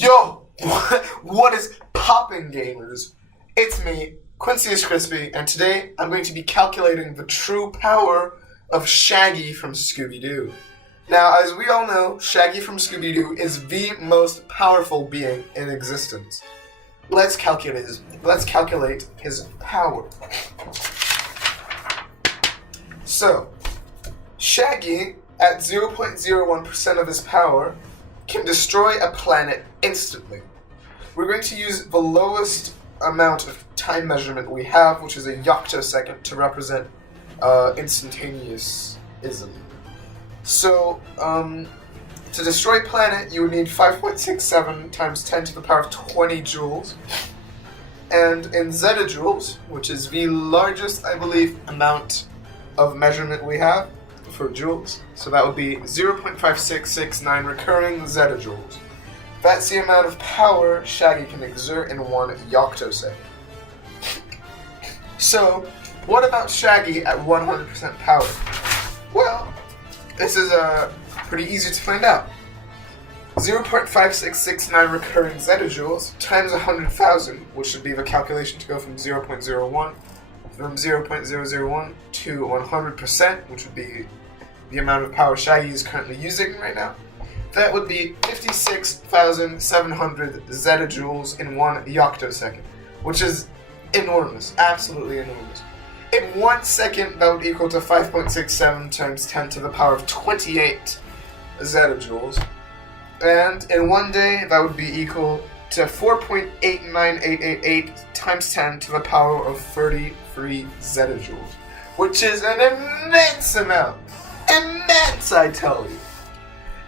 Yo, what is poppin', gamers? It's me, Quincy is Crispy, and today I'm going to be calculating the true power of Shaggy from Scooby-Doo. Now, as we all know, Shaggy from Scooby-Doo is the most powerful being in existence. Let's calculate his power. So, Shaggy, at 0.01% of his power, can destroy a planet instantly. We're going to use the lowest amount of time measurement we have, which is a yoctosecond, to represent instantaneous-ism. So, to destroy a planet, you would need 5.67 times 10 to the power of 20 joules. And in zettajoules, which is the largest, I believe, amount of measurement we have for joules, so that would be 0.5669 recurring zettajoules. That's the amount of power Shaggy can exert in one yoctosecond. So, what about Shaggy at 100% power? Well, this is pretty easy to find out. 0.5669 recurring zettajoules times 100,000, which would be the calculation to go from 0.01 to 100%, which would be the amount of power Shaggy is currently using right now. That would be 56,700 zettajoules in one yoctosecond, which is enormous, absolutely enormous. In 1 second, that would equal to 5.67 times 10 to the power of 28 zettajoules. And in 1 day, that would be equal to 4.89888 times 10 to the power of 33 zettajoules, which is an immense amount. Immense, I tell you.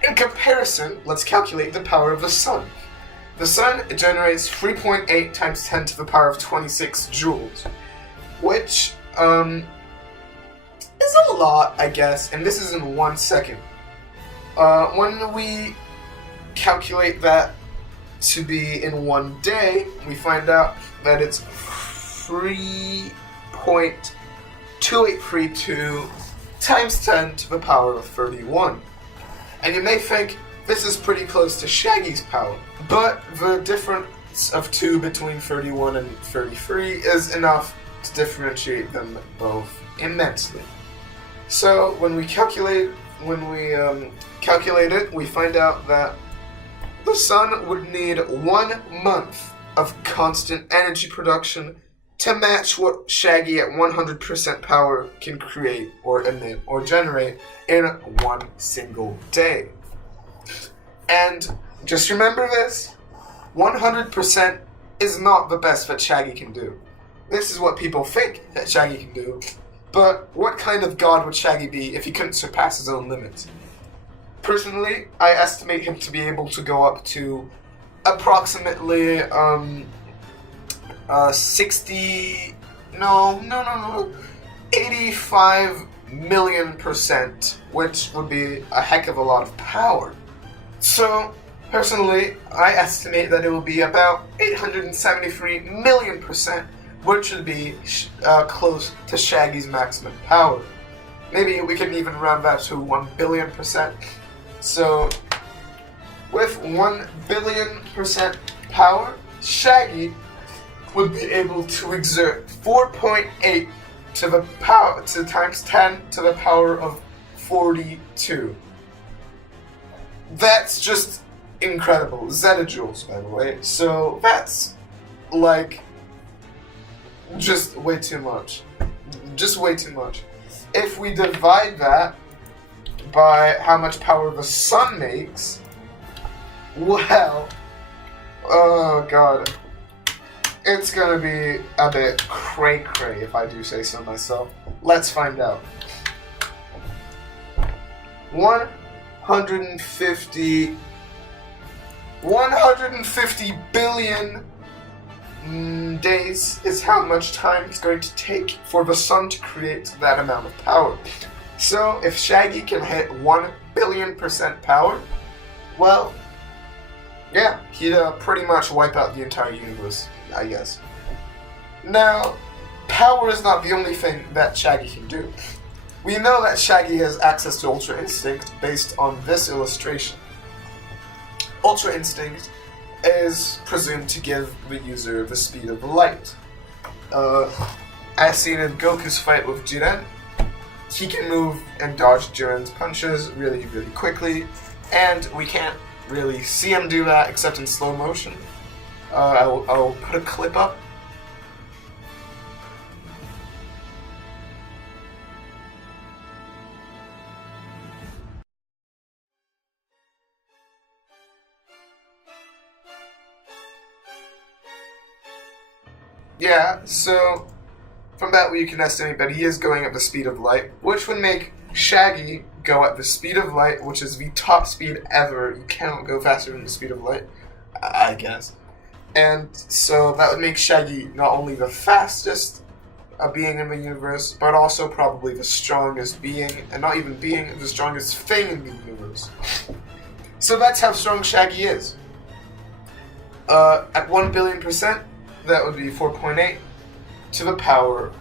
In comparison, let's calculate the power of the sun. The sun generates 3.8 times 10 to the power of 26 joules, which is a lot, I guess, and this is in 1 second. When we calculate that to be in 1 day, we find out that it's 3.2832 times 10 to the power of 31. And you may think this is pretty close to Shaggy's power, but the difference of 2 between 31 and 33 is enough to differentiate them both immensely. So when we calculate it, we find out that the sun would need 1 month of constant energy production to match what Shaggy at 100% power can create or emit or generate in 1 single day. And just remember this, 100% is not the best that Shaggy can do. This is what people think that Shaggy can do, but what kind of god would Shaggy be if he couldn't surpass his own limits? Personally, I estimate him to be able to go up to approximately 85 million%, which would be a heck of a lot of power. So, personally, I estimate that it will be about 873 million%, which would be close to Shaggy's maximum power. Maybe we can even round that to 1 billion%. So, with 1 billion% power, Shaggy would be able to exert 4.8 to the power to times 10 to the power of 42. That's just incredible. Zettajoules, by the way. So that's like just way too much. Just way too much. If we divide that by how much power the sun makes, well, oh god, it's gonna be a bit cray-cray if I do say so myself. Let's find out. 150 billion days is how much time it's going to take for the sun to create that amount of power. So if Shaggy can hit 1 billion% power, well, yeah, he'd pretty much wipe out the entire universe, I guess. Now, power is not the only thing that Shaggy can do. We know that Shaggy has access to Ultra Instinct based on this illustration. Ultra Instinct is presumed to give the user the speed of light. As seen in Goku's fight with Jiren, he can move and dodge Jiren's punches really, really quickly, and we can't really see him do that except in slow motion. I'll put a clip up. Yeah, so from that you can estimate that he is going at the speed of light, which would make Shaggy go at the speed of light, which is the top speed ever. You cannot go faster than the speed of light, I guess. And so that would make Shaggy not only the fastest being in the universe, but also probably the strongest being, and not even being, the strongest thing in the universe. So that's how strong Shaggy is. At 1 billion%, that would be 4.8 to the power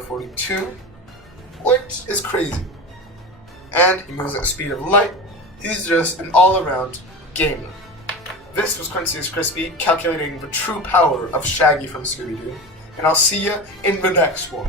42, which is crazy. And he moves at the speed of light. He's just an all-around gamer. This was Quincy's Crispy, calculating the true power of Shaggy from Scooby-Doo, and I'll see you in the next one.